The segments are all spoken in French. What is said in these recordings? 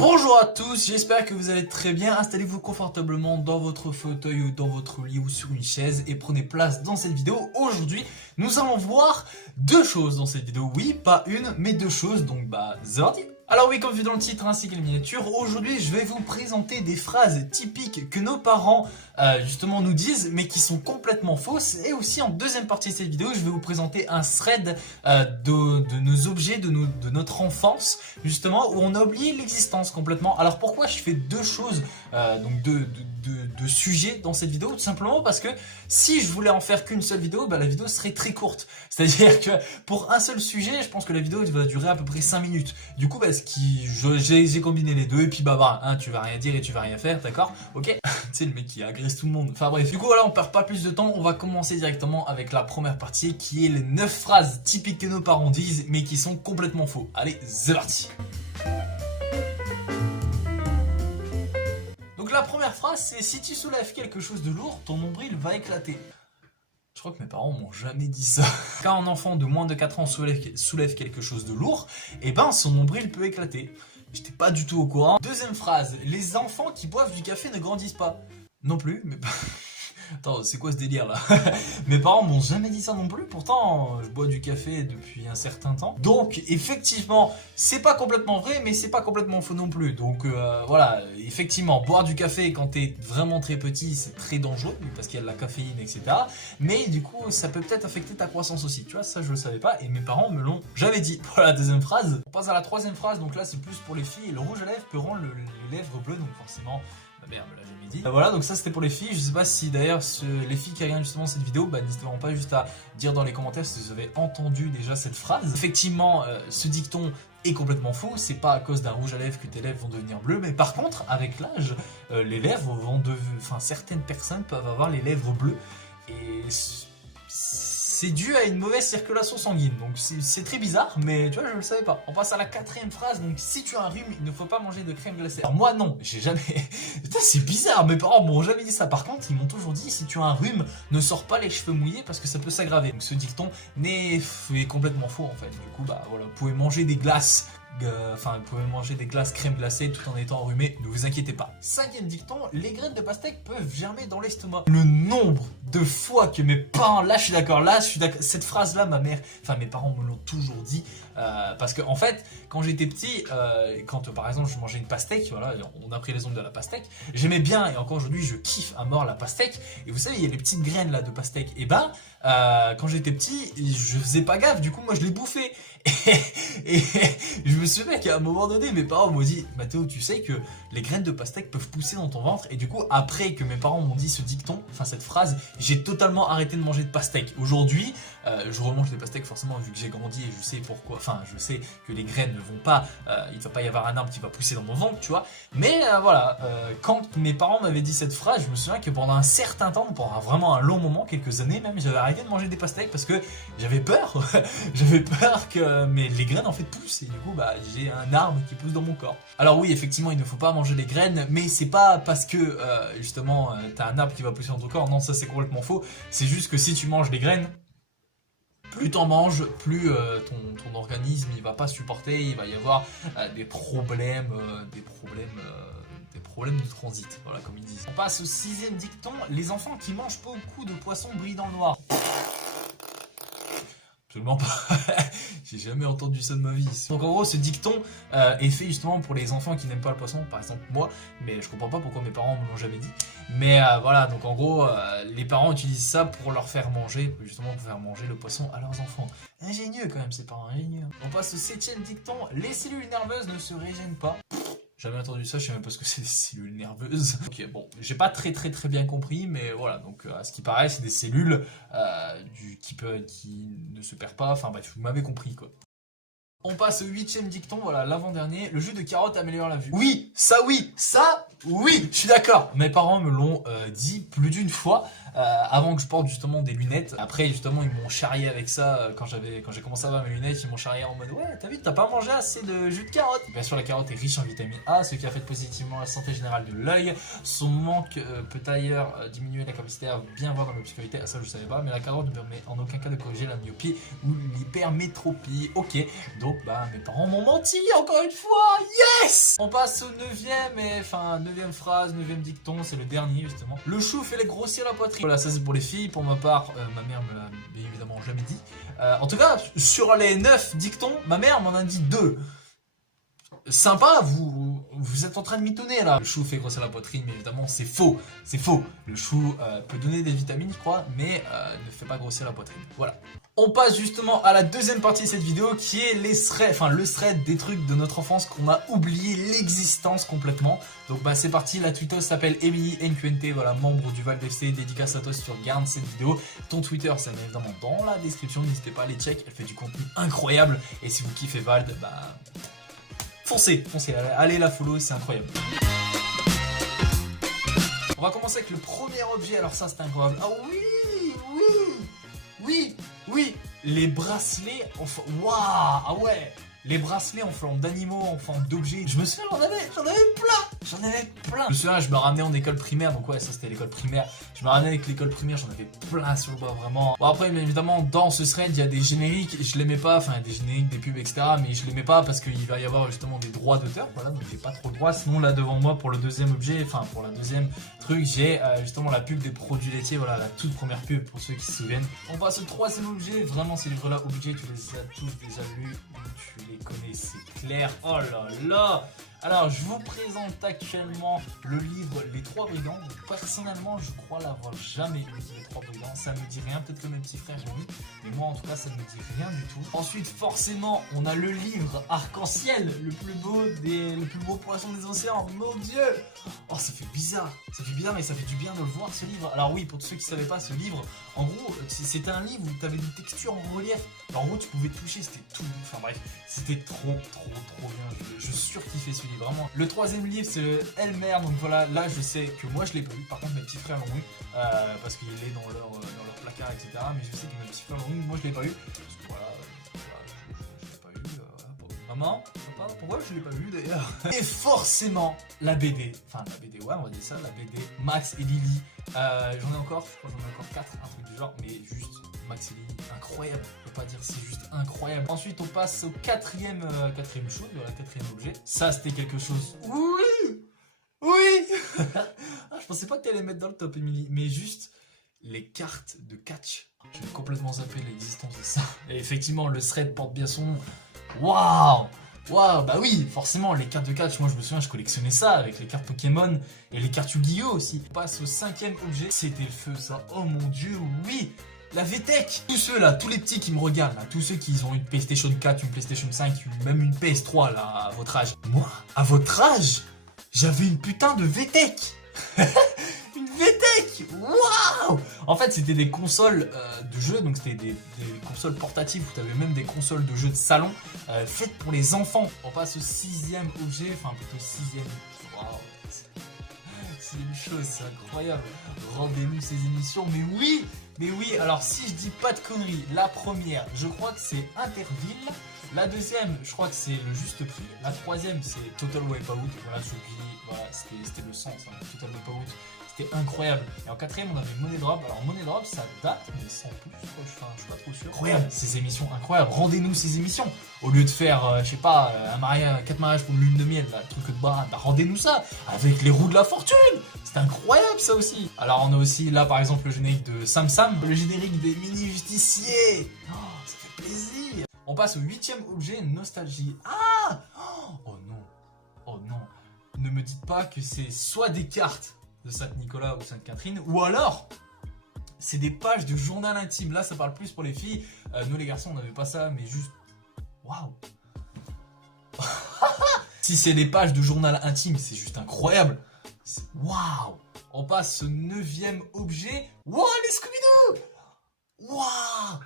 Bonjour à tous, j'espère que vous allez très bien. Installez-vous confortablement dans votre fauteuil ou dans votre lit ou sur une chaise et prenez place dans cette vidéo. Aujourd'hui, nous allons voir deux choses dans cette vidéo. Oui, pas une, mais deux choses, donc c'est parti. Alors oui, comme vu dans le titre ainsi que la miniature, aujourd'hui je vais vous présenter des phrases typiques que nos parents justement nous disent, mais qui sont complètement fausses. Et aussi en deuxième partie de cette vidéo, je vais vous présenter un thread de nos objets, de notre enfance, justement, où on a oublié l'existence complètement. Alors pourquoi je fais deux choses, donc deux sujets dans cette vidéo? Tout simplement parce que si je voulais en faire qu'une seule vidéo, la vidéo serait très courte. C'est-à-dire que pour un seul sujet, je pense que la vidéo va durer à peu près 5 minutes. Du coup, j'ai combiné les deux, et puis tu vas rien dire et tu vas rien faire, d'accord? Ok. Tu sais, le mec qui agresse tout le monde. Enfin bref, du coup voilà, on perd pas plus de temps, on va commencer directement avec la première partie qui est les 9 phrases typiques que nos parents disent mais qui sont complètement faux. Allez, c'est parti. Donc la première phrase c'est: si tu soulèves quelque chose de lourd, ton nombril va éclater. Je crois que mes parents m'ont jamais dit ça. Quand un enfant de moins de 4 ans soulève quelque chose de lourd, son nombril peut éclater. J'étais pas du tout au courant. Deuxième phrase: les enfants qui boivent du café ne grandissent pas. Non plus, mais... Attends, c'est quoi ce délire là? Mes parents m'ont jamais dit ça non plus, pourtant je bois du café depuis un certain temps. Donc effectivement, c'est pas complètement vrai, mais c'est pas complètement faux non plus. Donc voilà, effectivement, boire du café quand t'es vraiment très petit, c'est très dangereux, parce qu'il y a de la caféine, etc. Mais du coup, ça peut peut-être affecter ta croissance aussi, tu vois, ça je le savais pas, et mes parents me l'ont jamais dit. Voilà la deuxième phrase. On passe à la troisième phrase, donc là c'est plus pour les filles. Le rouge à lèvres peut rendre les lèvres bleues, donc forcément... Ma mère me l'a jamais dit. Voilà, donc ça c'était pour les filles. Je sais pas si d'ailleurs les filles qui regardent justement cette vidéo, n'hésitez vraiment pas juste à dire dans les commentaires si vous avez entendu déjà cette phrase. Effectivement, ce dicton est complètement faux. C'est pas à cause d'un rouge à lèvres que tes lèvres vont devenir bleues, mais par contre, avec l'âge, les lèvres vont certaines personnes peuvent avoir les lèvres bleues et c'est dû à une mauvaise circulation sanguine, donc c'est très bizarre, mais tu vois, je le savais pas. On passe à la quatrième phrase, donc si tu as un rhume, il ne faut pas manger de crème glacée. Alors moi non, j'ai jamais... Putain, c'est bizarre, mes parents m'ont jamais dit ça. Par contre, ils m'ont toujours dit, si tu as un rhume, ne sors pas les cheveux mouillés parce que ça peut s'aggraver. Donc ce dicton est complètement faux en fait. Du coup, voilà, vous pouvez manger des glaces. Vous pouvez manger des glaces crème glacée tout en étant enrhumé, ne vous inquiétez pas. Cinquième dicton: les graines de pastèque peuvent germer dans l'estomac. Le nombre de fois que mes parents, là je suis d'accord, cette phrase là, mes parents me l'ont toujours dit, parce que en fait, quand j'étais petit, quand par exemple je mangeais une pastèque, voilà, on a pris l'exemple de la pastèque, j'aimais bien, et encore aujourd'hui je kiffe à mort la pastèque, et vous savez, il y a les petites graines là de pastèque, quand j'étais petit, je faisais pas gaffe, du coup moi je les bouffais. Et je me souviens qu'à un moment donné, mes parents m'ont dit: Mathéo, tu sais que les graines de pastèque peuvent pousser dans ton ventre. Et du coup, après que mes parents m'ont dit ce dicton, cette phrase, j'ai totalement arrêté de manger de pastèque. Aujourd'hui, je remange des pastèques forcément vu que j'ai grandi et je sais pourquoi. Je sais que les graines ne vont pas, il va pas y avoir un arbre qui va pousser dans mon ventre, tu vois. Mais voilà, quand mes parents m'avaient dit cette phrase, je me souviens que pendant un certain temps, pendant vraiment un long moment, quelques années même, j'avais arrêté de manger des pastèques parce que j'avais peur. J'avais peur que les graines en fait poussent et du coup j'ai un arbre qui pousse dans mon corps. Alors oui, effectivement, il ne faut pas manger les graines, mais c'est pas parce que justement t'as un arbre qui va pousser dans ton corps. Non, ça c'est complètement faux. C'est juste que si tu manges des graines, plus t'en manges, plus ton organisme il va pas supporter, il va y avoir des problèmes de transit, voilà, comme ils disent. On passe au sixième dicton: les enfants qui mangent beaucoup de poissons brillent dans le noir. Absolument pas. J'ai jamais entendu ça de ma vie. Donc en gros, ce dicton est fait justement pour les enfants qui n'aiment pas le poisson, par exemple moi, mais je comprends pas pourquoi mes parents me l'ont jamais dit. Mais voilà, donc en gros, les parents utilisent ça pour leur faire manger, justement pour faire manger le poisson à leurs enfants. Ingénieux quand même, ces parents, ingénieux. On passe au septième dicton: les cellules nerveuses ne se régènent pas. Jamais entendu ça, je sais même pas ce que c'est des cellules nerveuses. Ok, bon, j'ai pas très bien compris, mais voilà, donc à ce qui paraît, c'est des cellules qui ne se perdent pas, vous m'avez compris quoi. On passe au huitième dicton, voilà, l'avant-dernier: le jus de carotte améliore la vue. Oui, ça oui, je suis d'accord. Mes parents me l'ont dit plus d'une fois, avant que je porte justement des lunettes. Après justement ils m'ont charrié avec ça quand j'ai commencé à avoir mes lunettes, ils m'ont charrié en mode ouais t'as vu t'as pas mangé assez de jus de carotte. Bien sûr la carotte est riche en vitamine A, ce qui affecte positivement la santé générale de l'œil. Son manque peut d'ailleurs diminuer la capacité à bien voir dans l'obscurité, ça je savais pas, mais la carotte ne permet en aucun cas de corriger la myopie ou l'hypermétropie. Ok, donc bah mes parents m'ont menti encore une fois, yes. On passe au 9ème et enfin 9ème phrase, 9ème dicton, c'est le dernier justement. Le chou fait les grossir la poitrine. Voilà, ça c'est pour les filles, pour ma part, ma mère me l'a bien évidemment jamais dit. En tout cas, sur les 9 dictons, ma mère m'en a dit 2. Sympa, vous êtes en train de mitonner là. Le chou fait grossir la poitrine, mais évidemment c'est faux. C'est faux. Le chou peut donner des vitamines, je crois, mais ne fait pas grossir la poitrine. Voilà. On passe justement à la deuxième partie de cette vidéo qui est les threads, enfin le thread des trucs de notre enfance qu'on a oublié l'existence complètement. Donc bah c'est parti, la tweetos s'appelle Emily NQNT, voilà, membre du Val FC, dédicace à toi si tu regardes cette vidéo. Ton Twitter c'est évidemment dans la description, n'hésitez pas à les check, elle fait du contenu incroyable. Et si vous kiffez Vald, bah foncez, allez la follow, c'est incroyable. On va commencer avec le premier objet, alors ça c'est incroyable. Ah oui, les bracelets en forme... Waouh, ah ouais, les bracelets en forme d'animaux, en forme d'objets. Je me souviens, j'en avais plein. Je me souviens, je me ramenais en école primaire, donc ouais, ça c'était l'école primaire. Je me ramenais avec l'école primaire, j'en avais plein sur le bas, vraiment. Bon après, bien évidemment, dans ce thread, il y a des génériques, je l'aimais pas, enfin des génériques, des pubs, etc. Mais je l'aimais pas parce qu'il va y avoir justement des droits d'auteur, voilà, donc j'ai pas trop de droits. Sinon là devant moi, pour le deuxième objet, enfin pour la deuxième truc, j'ai justement la pub des produits laitiers, voilà, la toute première pub pour ceux qui se souviennent. On passe au troisième objet, vraiment ces livres-là obligés, tu les as tous déjà lus, tu les connais, c'est clair. Oh là là. Alors, je vous présente actuellement le livre Les Trois Brigands. Personnellement, je crois l'avoir jamais lu, Les Trois Brigands. Ça me dit rien, peut-être que mes petits frères l'ont lu, mais moi en tout cas, ça ne me dit rien du tout. Ensuite, forcément, on a le livre Arc-en-Ciel, le plus beau poisson des océans. Mon Dieu! Oh, ça fait bizarre, mais ça fait du bien de le voir ce livre. Alors oui, pour ceux qui ne savaient pas, ce livre, en gros, c'était un livre où tu avais des textures en relief. Alors, en gros, tu pouvais toucher, c'était tout. Enfin bref, c'était trop bien. Je surkiffais ce livre, vraiment. Le troisième livre, c'est le Elmer. Donc voilà, là, je sais que moi, je l'ai pas lu. Par contre, mes petits frères l'ont lu parce qu'il est dans leur placard, etc. Mais je sais que mes petits frères l'ont lu. Moi, je l'ai pas lu. Parce que voilà, je l'ai pas lu. Maman, papa, pourquoi je l'ai pas lu d'ailleurs? Et forcément, la BD. Enfin, la BD, ouais, on va dire ça, la BD Max et Lily. J'en ai encore, je crois que j'en ai encore 4, un truc du genre, mais juste Max et Lily, incroyable. Je peux pas dire, c'est juste incroyable. Ensuite, on passe au quatrième chose, voilà, quatrième objet. Ça, c'était quelque chose. Oui. Je pensais pas que t'allais mettre dans le top, Emily, mais juste les cartes de catch. J'ai complètement zappé l'existence de ça. Et effectivement, le thread porte bien son nom. Waouh, bah oui, forcément, les cartes de catch, moi je me souviens, je collectionnais ça avec les cartes Pokémon et les cartes Yu-Gi-Oh aussi. On passe au cinquième objet, c'était le feu ça, oh mon dieu, oui, la VTech. Tous ceux là, tous les petits qui me regardent là, tous ceux qui ont une PlayStation 4, une PlayStation 5, même une PS3 là, à votre âge. Moi, à votre âge, j'avais une putain de VTech. Une VTech. Waouh. En fait, c'était des consoles de jeux, donc c'était des consoles portatives où tu avais même des consoles de jeux de salon faites pour les enfants. On passe au sixième objet, enfin plutôt sixième. Waouh. Sixième chose, c'est incroyable. Rendez-nous ces émissions, mais oui, alors si je dis pas de conneries, la première, je crois que c'est Interville. La deuxième, je crois que c'est le juste prix. La troisième, c'est Total Wipeout. Voilà, c'était le sens, hein, Total Wipeout. C'était incroyable. Et en quatrième, on avait Money Drop. Alors Money Drop, ça date, mais sans plus, je suis pas trop sûr. Incroyable, ces émissions, incroyable. Rendez-nous ces émissions. Au lieu de faire, je sais pas, 4 mariages pour une lune de miel, là, truc de barat, bah rendez-nous ça avec les roues de la fortune. C'est incroyable ça aussi. Alors on a aussi là par exemple le générique de Sam Sam, le générique des mini justiciers. Oh, ça fait plaisir. On passe au huitième objet, nostalgie. Ah, oh non. Ne me dites pas que c'est soit des cartes de Saint-Nicolas ou Sainte-Catherine, ou alors c'est des pages de journal intime. Là ça parle plus pour les filles. Nous les garçons on n'avait pas ça, mais juste waouh. Si c'est des pages de journal intime, c'est juste incroyable. Waouh. On passe au neuvième objet. Waouh, les Scooby-Doo. Waouh.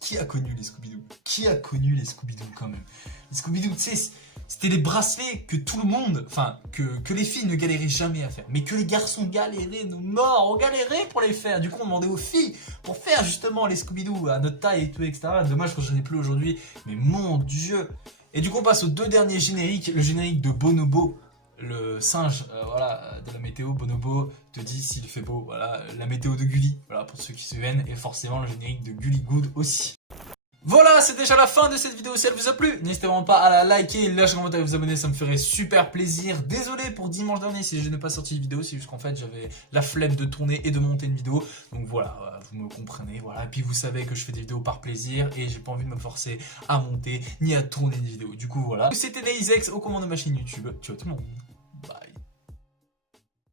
Qui a connu les Scooby-Doo? Qui a connu les Scooby-Doo quand même? Les Scooby-Doo, tu sais, C'était les bracelets que tout le monde, enfin, que les filles ne galéraient jamais à faire. Mais que les garçons galéraient de mort, on galérait pour les faire. Du coup, on demandait aux filles pour faire justement les Scooby-Doo à notre taille et tout, etc. Dommage que j'en ai plus aujourd'hui, mais mon Dieu. Et du coup, on passe aux deux derniers génériques. Le générique de Bonobo, le singe, voilà, de la météo. Bonobo te dit s'il fait beau, voilà, la météo de Gulli, voilà, pour ceux qui se souviennent. Et forcément, le générique de Gulli Good aussi. Voilà, c'est déjà la fin de cette vidéo. Si elle vous a plu, n'hésitez vraiment pas à la liker, lâcher un commentaire et vous abonner, ça me ferait super plaisir. Désolé pour dimanche dernier si je n'ai pas sorti de vidéo, c'est juste qu'en fait j'avais la flemme de tourner et de monter une vidéo. Donc voilà, vous me comprenez, voilà. Et puis vous savez que je fais des vidéos par plaisir et j'ai pas envie de me forcer à monter ni à tourner une vidéo. Du coup voilà. C'était DayzX aux commandes de ma chaîne YouTube. Ciao tout le monde.